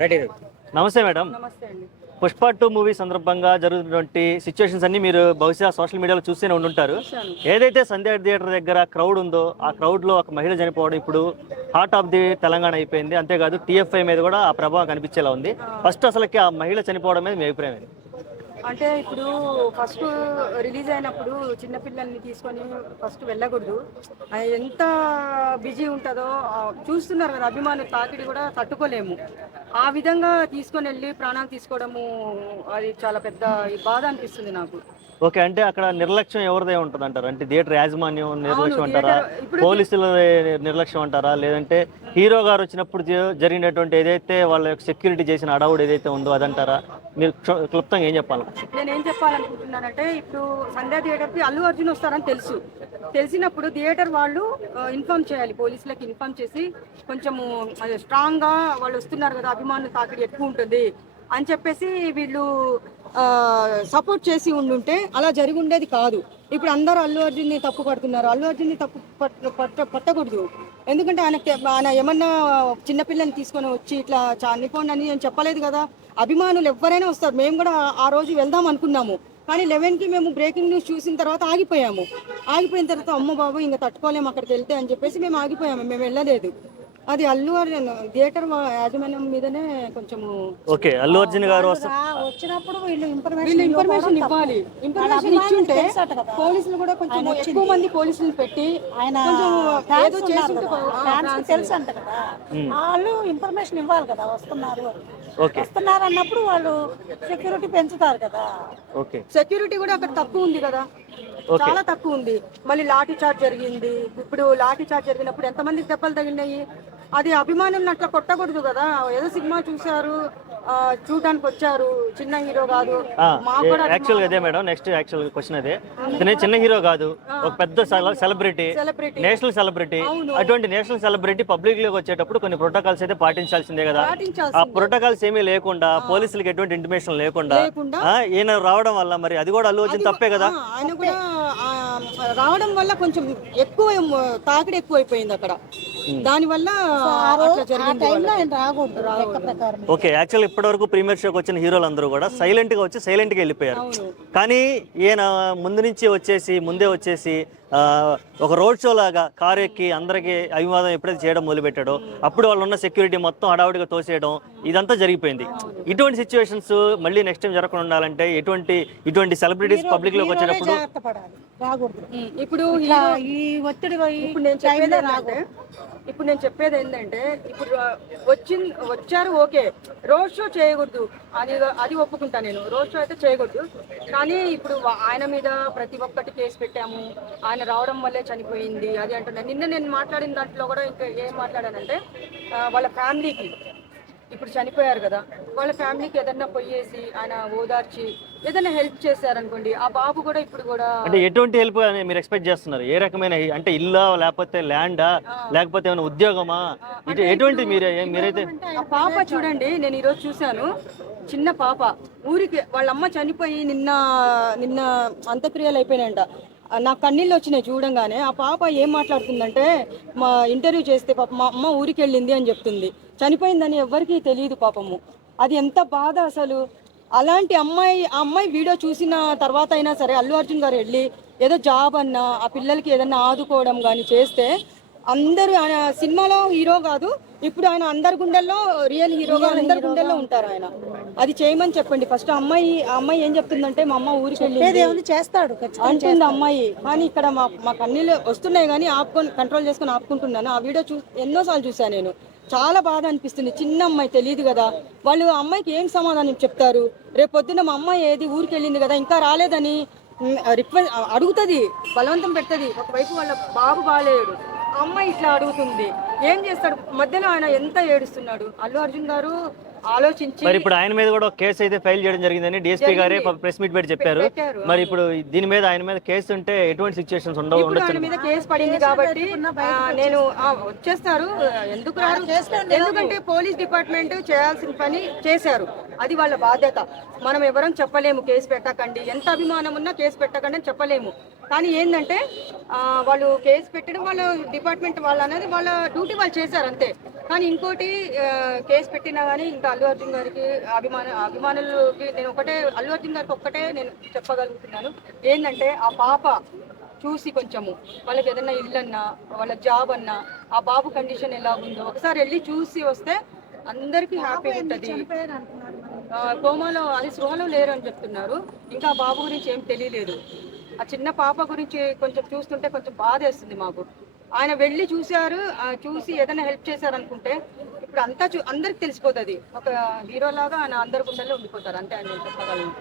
Ready. నమస్తే madam. నమస్తే అండి. పుష్ప 2 మూవీ సందర్భంగా జరుగుతున్నటువంటి సిచ్యువేషన్స్ అన్ని మీరు బహుశా సోషల్ మీడియాలో చూస్తూనే ఉండుంటారు. ఏదైతే సంధ్య థియేటర్ దగ్గర క్రౌడ్ ఉందో ఆ క్రౌడ్ లో ఒక మహిళ చనిపోవడం ఇప్పుడు హార్ట్ ఆఫ్ ది తెలంగాణ అయిపోయింది. అంతేకాదు టీఎఫ్ఐ మీద కూడా ఆ ప్రభావం కనిపించేలా ఉంది. ఫస్ట్ అసలుకి ఆ మహిళ చనిపోవడం మీద మీ అభిప్రాయం ఏంటి? అంటే ఇప్పుడు ఫస్ట్ రిలీజ్ అయినప్పుడు చిన్నపిల్లల్ని తీసుకొని ఫస్ట్ వెళ్ళకూడదు. ఎంత బిజీ ఉంటుందో చూస్తున్నారు కదా, అభిమానులు తాకిడి కూడా తట్టుకోలేము. ఆ విధంగా తీసుకొని వెళ్ళి ప్రాణాలు తీసుకోవడము అది చాలా పెద్ద బాధ అనిపిస్తుంది నాకు. ఓకే, అంటే అక్కడ నిర్లక్ష్యం ఎవరిదే ఉంటుంది అంటారు? అంటే థియేటర్ యాజమాన్యం నిర్లక్ష్యం అంటారా, ఇప్పుడు పోలీసుల నిర్లక్ష్యం అంటారా, లేదంటే హీరో గారు వచ్చినప్పుడు జరిగినటువంటి ఏదైతే వాళ్ళ యొక్క సెక్యూరిటీ చేసిన అడవుడు ఏదైతే ఉందో అదంటారా? మీరు క్లుప్తంగా ఏం చెప్పాలి? నేనేం చెప్పాలనుకుంటున్నానంటే, ఇప్పుడు సంధ్యా థియేటర్కి అల్లు అర్జున్ వస్తారని తెలిసినప్పుడు థియేటర్ వాళ్ళు ఇన్ఫార్మ్ చేయాలి, పోలీసులకు ఇన్ఫార్మ్ చేసి కొంచెము స్ట్రాంగ్గా వాళ్ళు వస్తున్నారు కదా, అభిమానులు తాకిడి ఎక్కువ ఉంటుంది అని చెప్పేసి వీళ్ళు సపోర్ట్ చేసి ఉండుంటే అలా జరిగి ఉండేది కాదు. ఇప్పుడు అందరూ అల్లు అర్జున్ని తప్పు పడుతున్నారు. అల్లు అర్జున్ని తప్పు పట్టకూడదు. ఎందుకంటే ఆయన ఏమన్నా చిన్నపిల్లని తీసుకొని వచ్చి ఇట్లా చనిపోండి అని నేను చెప్పలేదు కదా. అభిమానులు ఎవరైనా వస్తారు. మేము కూడా ఆ రోజు వెళ్దాం అనుకున్నాము, కానీ 11కి మేము బ్రేకింగ్ న్యూస్ చూసిన తర్వాత ఆగిపోయిన తర్వాత అమ్మ బాబు ఇంకా తట్టుకోలేము అక్కడికి వెళ్తే అని చెప్పేసి మేము ఆగిపోయాము. మేము వెళ్ళలేదు. అది అల్లు అర్జున్ థియేటర్ యాజమాన్యం మీదనే కొంచెము. ఓకే, అల్లు అర్జున్ గారు వచ్చినప్పుడు వీళ్ళు ఇన్ఫర్మేషన్ ఇవ్వాలి. ఇన్ఫర్మేషన్ ఇచ్చుంటే పోలీసులు కూడా కొంచెం ఎక్కువ మంది పోలీసులు పెట్టి ఆయన ఏదో తెలుసు అంట కదా, వాళ్ళు ఇన్ఫర్మేషన్ ఇవ్వాలి కదా వస్తున్నారు అన్నప్పుడు వాళ్ళు సెక్యూరిటీ పెంచుతారు కదా. ఓకే, సెక్యూరిటీ కూడా అక్కడ తక్కువ ఉంది కదా, చాలా తక్కువ ఉంది. మళ్ళీ లాఠీ చార్జ్ జరిగింది. ఇప్పుడు లాఠీ చార్జ్ జరిగినప్పుడు ఎంతమంది దెబ్బలు తగిలినాయి? అది అభిమానులను అట్లా కొట్టకూడదు కదా. ఏదో సినిమా చూసారు, చూడడానికి వచ్చారు, చిన్న హీరో కాదు. యాక్చువల్ అదే మేడం, నెక్స్ట్ యాక్చువల్ క్వశ్చన్ అదే. చిన్న హీరో కాదు, ఒక పెద్ద సెలబ్రిటీ, నేషనల్ సెలబ్రిటీ. అటువంటి నేషనల్ సెలబ్రిటీ పబ్లిక్ లోకి వచ్చేటప్పుడు కొన్ని ప్రోటోకాల్స్ అయితే పాటించాల్సిందే కదా. ఆ ప్రోటోకాల్స్ ఏమీ లేకుండా, పోలీసులకు ఎటువంటి ఇంటిమేషన్ లేకుండా ఈయన రావడం వల్ల మరి అది కూడా అల్లు అర్జున్ తప్పే కదా. ఆయన కూడా రావడం వల్ల కొంచెం ఎక్కువ తాకిడి ఎక్కువ అయిపోయింది అక్కడ. దాని వల్ల ఓకే, యాక్చువల్ ఇప్పటి వరకు ప్రీమియర్ షోకి వచ్చిన హీరోలు అందరూ కూడా సైలెంట్ గా వచ్చి సైలెంట్ గా వెళ్ళిపోయారు. కానీ ఈయన ముందే వచ్చేసి ఒక రోడ్ షో లాగా కారు ఎక్కి అందరికి అభివాదం ఎప్పుడైతే చేయడం మొదలుపెట్టాడో అప్పుడు వాళ్ళు ఉన్న సెక్యూరిటీ మొత్తం హడావుడిగా తోసేయడం ఇదంతా జరిగిపోయింది. ఇటువంటి సిచ్యువేషన్స్ మళ్ళీ నెక్స్ట్ టైం జరగకుండా ఉండాలంటే ఇటువంటి సెలబ్రిటీస్ పబ్లిక్ లోకి వచ్చేటప్పుడు ఇప్పుడు నేను చెప్పేది ఏంటంటే, ఇప్పుడు వచ్చారు ఓకే, రోడ్ షో చేయకూడదు, అది ఒప్పుకుంటా నేను. రోడ్ షో అయితే చేయకూడదు. కానీ ఇప్పుడు ఆయన మీద ప్రతి ఒక్కటి కేసు పెట్టాము, ఆయన రావడం వల్లే చనిపోయింది అది అంటున్నాను. నిన్న నేను మాట్లాడిన దాంట్లో కూడా ఇంకా ఏం మాట్లాడానంటే, వాళ్ళ ఫ్యామిలీకి ఇప్పుడు చనిపోయారు కదా, వాళ్ళ ఫ్యామిలీకి ఏదన్నా పోయేసి ఆయన ఓదార్చి ఏదైనా హెల్ప్ చేశారనుకోండి, ఆ బాబు కూడా ఇప్పుడు కూడా అంటే ఎటువంటి హెల్ప్ మీరు ఎక్స్పెక్ట్ చేస్తున్నారు? ఏ రకమైన, అంటే ఇల్లా, లేకపోతే ల్యాండా, లేకపోతే ఏమైనా ఉద్యోగమా, ఎటువంటి మీరైతే? ఆ పాప చూడండి, నేను ఈరోజు చూశాను, చిన్న పాప, ఊరికి వాళ్ళ అమ్మ చనిపోయి నిన్న అంత్యక్రియలు అయిపోయినాయంట. నాకు కన్నీళ్ళు వచ్చినాయి చూడంగానే. ఆ పాప ఏం మాట్లాడుతుందంటే, మా ఇంటర్వ్యూ చేస్తే పాప మా అమ్మ ఊరికి వెళ్ళింది అని చెప్తుంది. చనిపోయిందని ఎవ్వరికీ తెలియదు పాపము. అది ఎంత బాధ అసలు. అలాంటి ఆ అమ్మాయి వీడియో చూసిన తర్వాత అయినా సరే అల్లు అర్జున్ గారు వెళ్ళి ఏదో జాబ్ అన్నా ఆ పిల్లలకి ఏదన్నా ఆదుకోవడం కానీ చేస్తే, అందరూ ఆయన సినిమాలో హీరో కాదు, ఇప్పుడు ఆయన అందరి గుండెల్లో రియల్ హీరోగా అందరి గుండెల్లో ఉంటారు ఆయన. అది చేయమని చెప్పండి ఫస్ట్. ఆ అమ్మాయి ఏం చెప్తుందంటే, మా అమ్మ ఊరికి వెళ్ళి చేస్తాడు అంటుంది అమ్మాయి. కానీ ఇక్కడ మా కన్నీళ్ళు వస్తున్నాయి కానీ కంట్రోల్ చేసుకొని ఆపుకుంటున్నాను. ఆ వీడియో ఎన్నోసార్లు చూసాను నేను. చాలా బాధ అనిపిస్తుంది. చిన్న అమ్మాయి, తెలియదు కదా వాళ్ళు. ఆ అమ్మాయికి ఏం సమాధానం చెప్తారు? రేపు పొద్దున్న మా అమ్మాయి ఏది ఊరికి వెళ్ళింది కదా, ఇంకా రాలేదని రిక్వెస్ట్ అడుగుతుంది, బలవంతం పెడుతుంది. ఒకవైపు వాళ్ళ బాబు బాగాలేడు, అమ్మాయి ఇట్లా అడుగుతుంది. ఏం చేస్తాడు? మధ్యలో ఆయన ఎంత ఏడుస్తున్నాడు. అల్లు అర్జున్ గారు ఆలోచించి మరి ఇప్పుడు ఆయన మీద కూడా ఒక కేసు అయితే ఫైల్ చేయడం జరిగిందని డిఎస్పీ గారే ప్రెస్ మీట్ పెట్టి చెప్పారు. మరి ఇప్పుడు దీని మీద ఆయన మీద కేసు ఉంటే ఎటువంటి సిచ్యువేషన్స్ ఉండొచ్చు? ఆయన మీద కేసు పడింది కాబట్టి నేను వచ్చేస్తారు. ఎందుకు రారు? ఎందుకంటే పోలీస్ డిపార్ట్మెంట్ చేయాల్సిన పని చేశారు, అది వాళ్ళ బాధ్యత. మనం ఎవరం చెప్పలేము కేసు పెట్టకండి, ఎంత అభిమానం ఉన్నా కేసు పెట్టకండి అని చెప్పలేము. కానీ ఏంటంటే వాళ్ళు కేసు పెట్టడం వాళ్ళ డిపార్ట్మెంట్ వాళ్ళు అనేది వాళ్ళ డ్యూటీ వాళ్ళు చేశారు అంతే. కానీ ఇంకోటి కేసు పెట్టినా కానీ ఇంకా అల్లు అర్జున్ గారికి అభిమానులకి నేను అల్లు అర్జున్ గారికి ఒక్కటే నేను చెప్పగలుగుతున్నాను ఏంటంటే, ఆ పాప చూసి కొంచెము వాళ్ళకి ఏదైనా ఇల్లు అన్నా వాళ్ళ జాబ్ అన్నా ఆ బాబు కండిషన్ ఎలా ఉందో ఒకసారి వెళ్ళి చూసి వస్తే అందరికీ హ్యాపీ ఉంటుంది. కోమాలో అది స్పృహలో లేరు అని చెప్తున్నారు. ఇంకా ఆ బాబు గురించి ఏం తెలియలేదు. ఆ చిన్న పాప గురించి కొంచెం చూస్తుంటే కొంచెం బాధ వేస్తుంది మాకు. ఆయన వెళ్ళి చూశారు, చూసి ఏదైనా హెల్ప్ చేశారు అనుకుంటే ఇప్పుడు అంతా అందరికి తెలిసిపోతుంది. ఒక హీరోలాగా ఆయన అందరి గుండెల్లో ఉండిపోతారు. అంతే అని నేను చెప్పగలను.